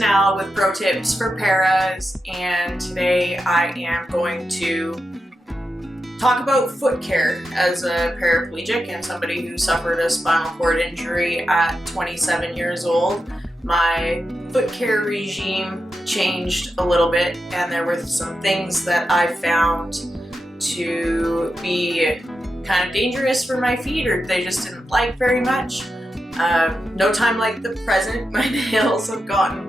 Tanelle with Pro Tips for Paras, and today I am going to talk about foot care as a paraplegic and somebody who suffered a spinal cord injury at 27 years old. My foot care regime changed a little bit, and there were some things that I found to be kind of dangerous for my feet, or they just didn't like very much. No time like the present. My nails have gotten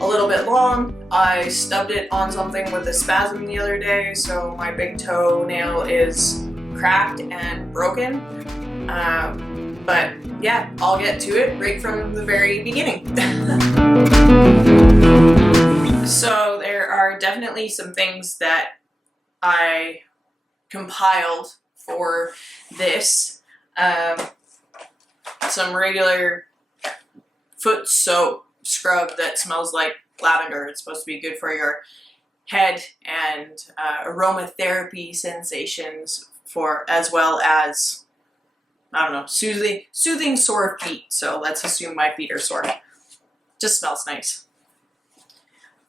a little bit long. I stubbed it on something with a spasm the other day, so my big toe nail is cracked and broken. But yeah, I'll get to it right from the very beginning. So there are definitely some things that I compiled for this. Some regular foot soap scrub that smells like lavender. It's supposed to be good for your head, and aromatherapy sensations for, as well as, I don't know, soothing sore feet. So let's assume my feet are sore. Just smells nice.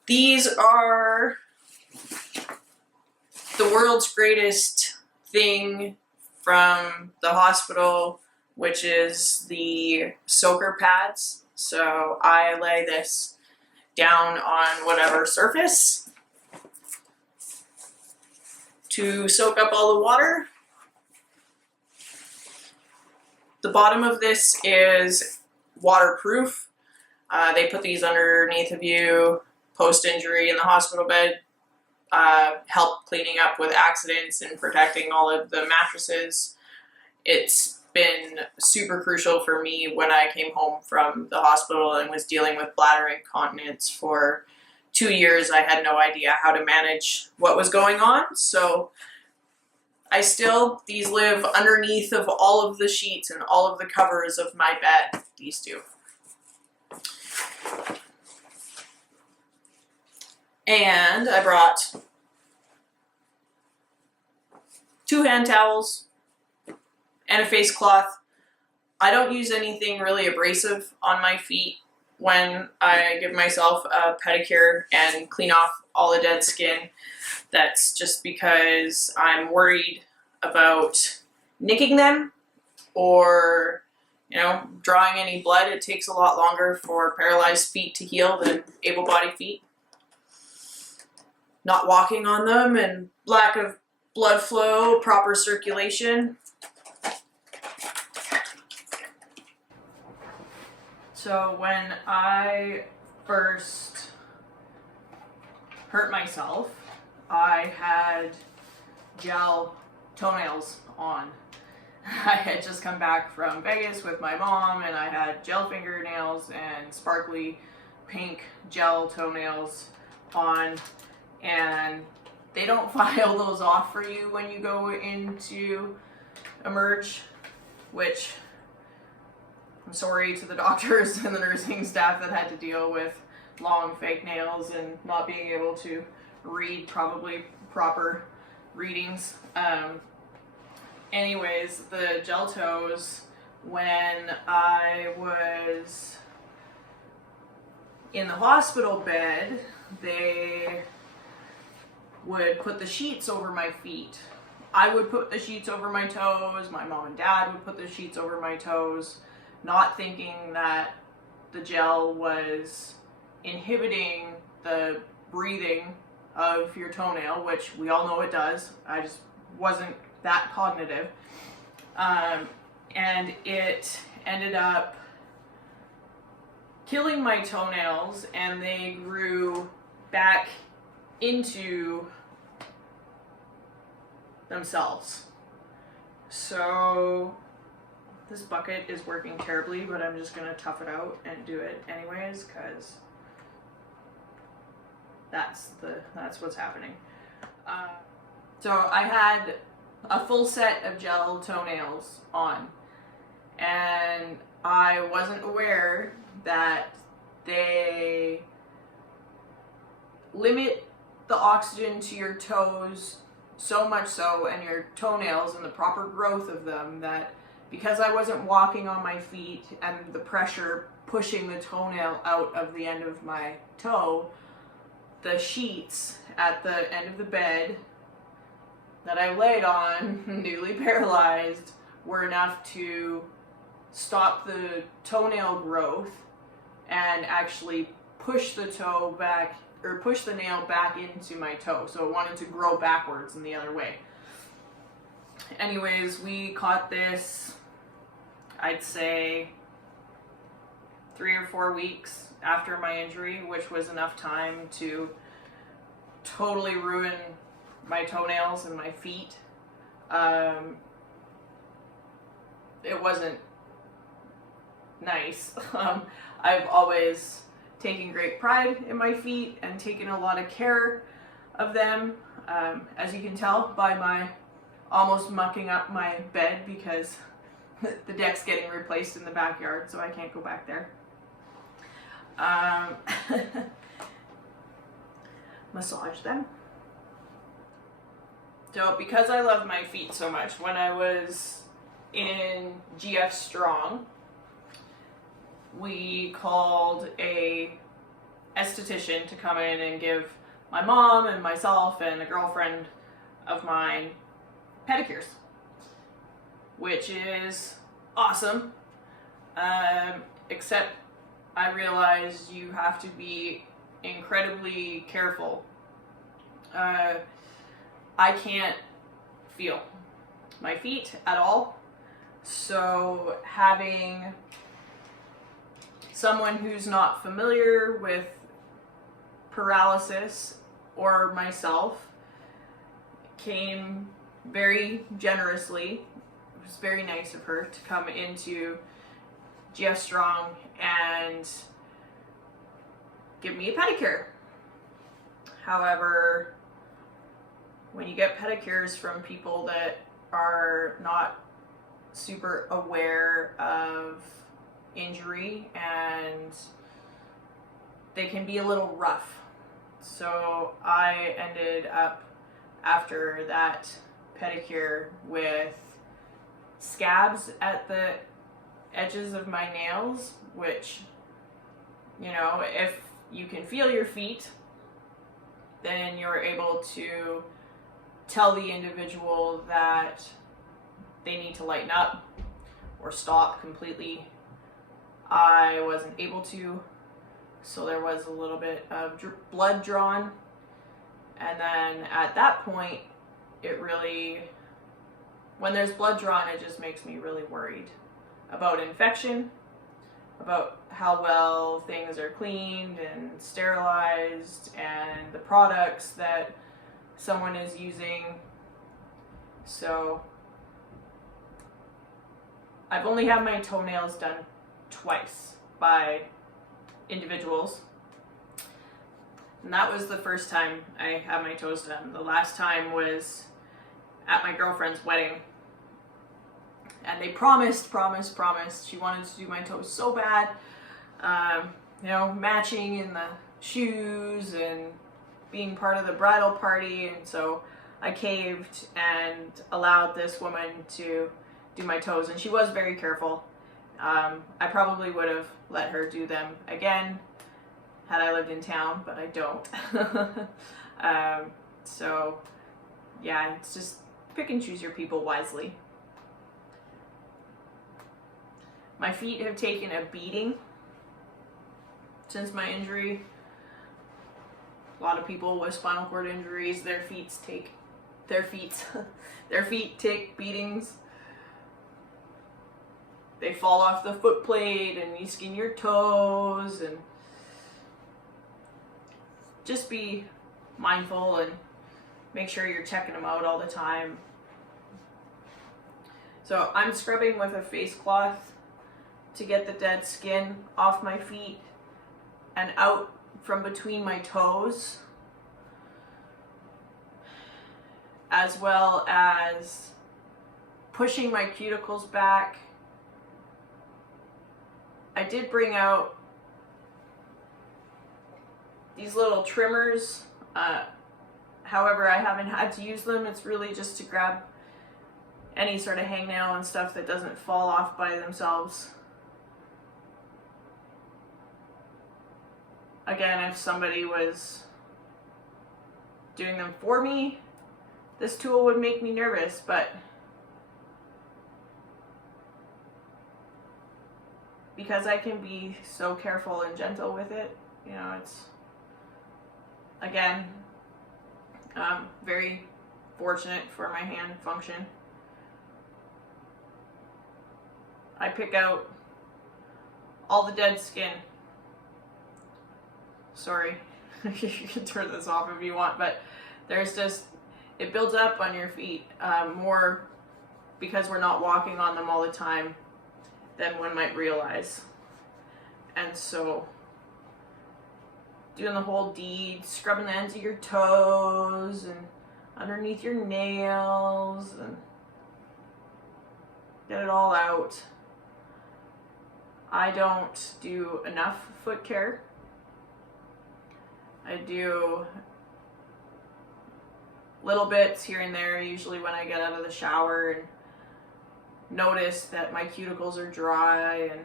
These are the world's greatest thing from the hospital, which is the soaker pads. So I lay this down on whatever surface to soak up all the water. The bottom of this is waterproof. They put these underneath of you post-injury in the hospital bed, help cleaning up with accidents and protecting all of the mattresses. It's been super crucial for me when I came home from the hospital and was dealing with bladder incontinence for 2 years. I had no idea how to manage what was going on, so these live underneath of all of the sheets and all of the covers of my bed, these do. And I brought 2 hand towels and a face cloth. I don't use anything really abrasive on my feet when I give myself a pedicure and clean off all the dead skin. That's just because I'm worried about nicking them or, drawing any blood. It takes a lot longer for paralyzed feet to heal than able-bodied feet. Not walking on them and lack of blood flow, proper circulation. So when I first hurt myself, I had gel toenails on. I had just come back from Vegas with my mom, and I had gel fingernails and sparkly pink gel toenails on, and they don't file those off for you when you go into Emerge, which I'm sorry to the doctors and the nursing staff that had to deal with long fake nails and not being able to read probably proper readings. Anyways, the gel toes, when I was in the hospital bed, they would put the sheets over my feet. I would put the sheets over my toes, my mom and dad would put the sheets over my toes, not thinking that the gel was inhibiting the breathing of your toenail, which we all know it does. I just wasn't that cognitive. And it ended up killing my toenails, and they grew back into themselves. So this bucket is working terribly, but I'm just gonna tough it out and do it anyways, because that's what's happening. So I had a full set of gel toenails on, and I wasn't aware that they limit the oxygen to your toes so much so, and your toenails and the proper growth of them, that because I wasn't walking on my feet and the pressure pushing the toenail out of the end of my toe, the sheets at the end of the bed that I laid on, newly paralyzed, were enough to stop the toenail growth and actually push the toe back, or push the nail back into my toe. So it wanted to grow backwards in the other way. Anyways, we caught this, I'd say 3 or 4 weeks after my injury, which was enough time to totally ruin my toenails and my feet. It wasn't nice. I've always taken great pride in my feet and taken a lot of care of them, as you can tell by my almost mucking up my bed because the deck's getting replaced in the backyard, so I can't go back there. Massage them. So because I love my feet so much, when I was in GF Strong, we called a esthetician to come in and give my mom and myself and a girlfriend of mine pedicures, which is awesome, except I realized you have to be incredibly careful. I can't feel my feet at all, so having someone who's not familiar with paralysis or myself came very generously. It was very nice of her to come into GF Strong and give me a pedicure. However, when you get pedicures from people that are not super aware of injury, and they can be a little rough. So I ended up, after that pedicure, with scabs at the edges of my nails, which, you know, if you can feel your feet, then you're able to tell the individual that they need to lighten up or stop completely. I wasn't able to, so there was a little bit of blood drawn, and then at that point, it really, when there's blood drawn, it just makes me really worried about infection, about how well things are cleaned and sterilized, and the products that someone is using. So I've only had my toenails done twice by individuals, and that was the first time I had my toes done. The last time was at my girlfriend's wedding, and they promised. She wanted to do my toes so bad, you know, matching in the shoes and being part of the bridal party, and so I caved and allowed this woman to do my toes, and she was very careful. I probably would have let her do them again had I lived in town, but I don't. So yeah, it's just pick and choose your people wisely. My feet have taken a beating since my injury. A lot of people with spinal cord injuries, their feet take beatings. They fall off the foot plate and you skin your toes, and just be mindful and make sure you're checking them out all the time. So I'm scrubbing with a face cloth to get the dead skin off my feet and out from between my toes, as well as pushing my cuticles back. I did bring out these little trimmers. However, I haven't had to use them. It's really just to grab any sort of hangnail and stuff that doesn't fall off by themselves. Again, if somebody was doing them for me, this tool would make me nervous, but because I can be so careful and gentle with it, you know, it's, again, very fortunate for my hand function. I pick out all the dead skin. Sorry, you can turn this off if you want, but there's just, it builds up on your feet more because we're not walking on them all the time than one might realize. And so doing the whole deed, scrubbing the ends of your toes and underneath your nails and get it all out. I don't do enough foot care. I do little bits here and there, usually when I get out of the shower and notice that my cuticles are dry, and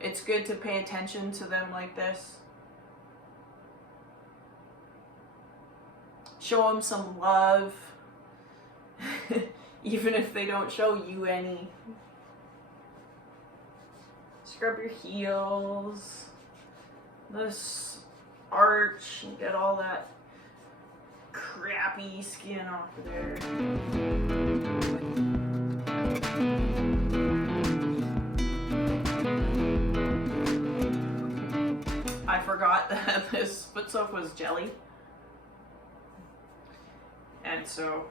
it's good to pay attention to them like this. Show them some love, even if they don't show you any. Scrub your heels, this arch, and get all that crappy skin off of there. I forgot that this foot soap was jelly, and so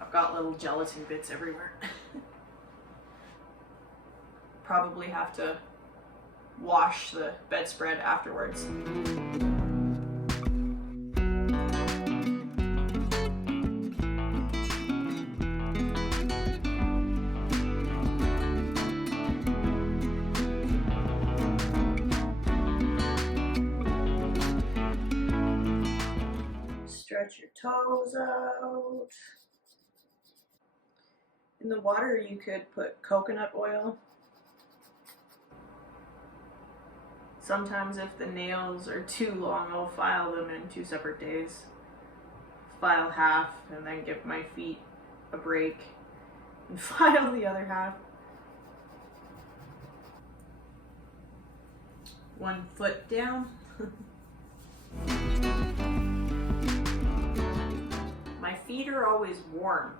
I've got little gelatin bits everywhere. Probably have to wash the bedspread afterwards. Stretch your toes out. In the water, you could put coconut oil. Sometimes if the nails are too long, I'll file them in 2 separate days. File half and then give my feet a break and file the other half. 1 foot down. My feet are always warm.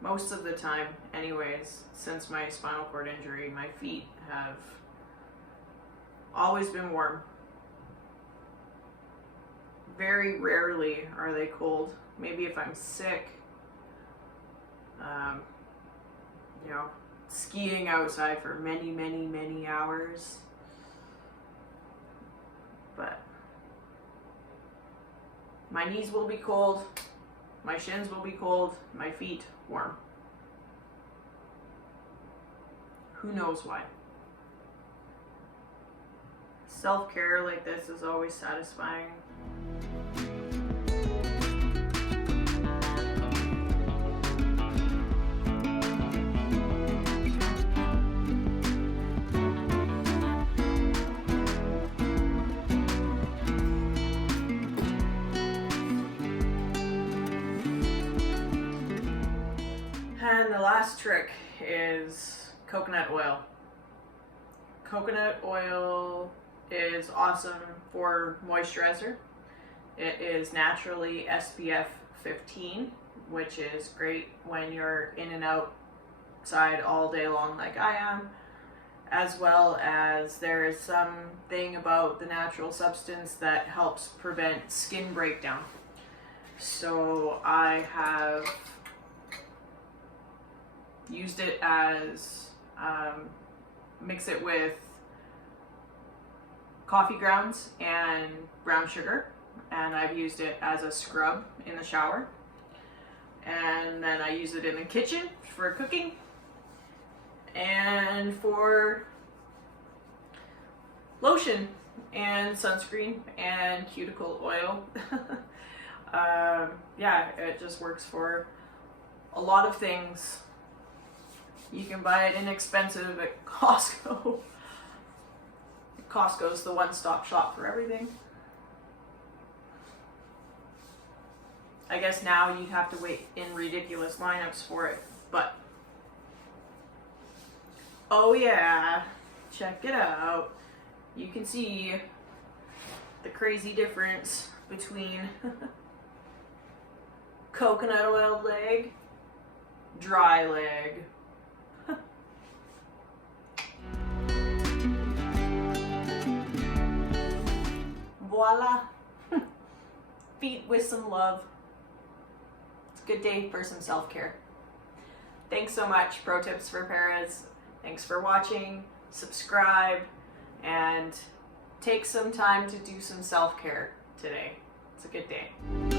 Most of the time anyways, since my spinal cord injury, my feet have always been warm. Very rarely are they cold. Maybe if I'm sick, you know, skiing outside for many hours. But my knees will be cold, my shins will be cold, my feet warm. Who knows why? Self-care like this is always satisfying. And the last trick is coconut oil. Coconut oil is awesome for moisturizer. It is naturally SPF 15, which is great when you're in and outside all day long like I am, as well as there is something about the natural substance that helps prevent skin breakdown. So I have used it as, mix it with coffee grounds and brown sugar, and I've used it as a scrub in the shower, and then I use it in the kitchen for cooking and for lotion and sunscreen and cuticle oil. Yeah, it just works for a lot of things. You can buy it inexpensive at Costco. Costco's the one-stop shop for everything. I guess now you'd have to wait in ridiculous lineups for it, but oh yeah, check it out. You can see the crazy difference between coconut oil leg, dry leg. Voila! Feet with some love. It's a good day for some self-care. Thanks so much, Pro Tips for Paras. Thanks for watching, subscribe, and take some time to do some self-care today. It's a good day.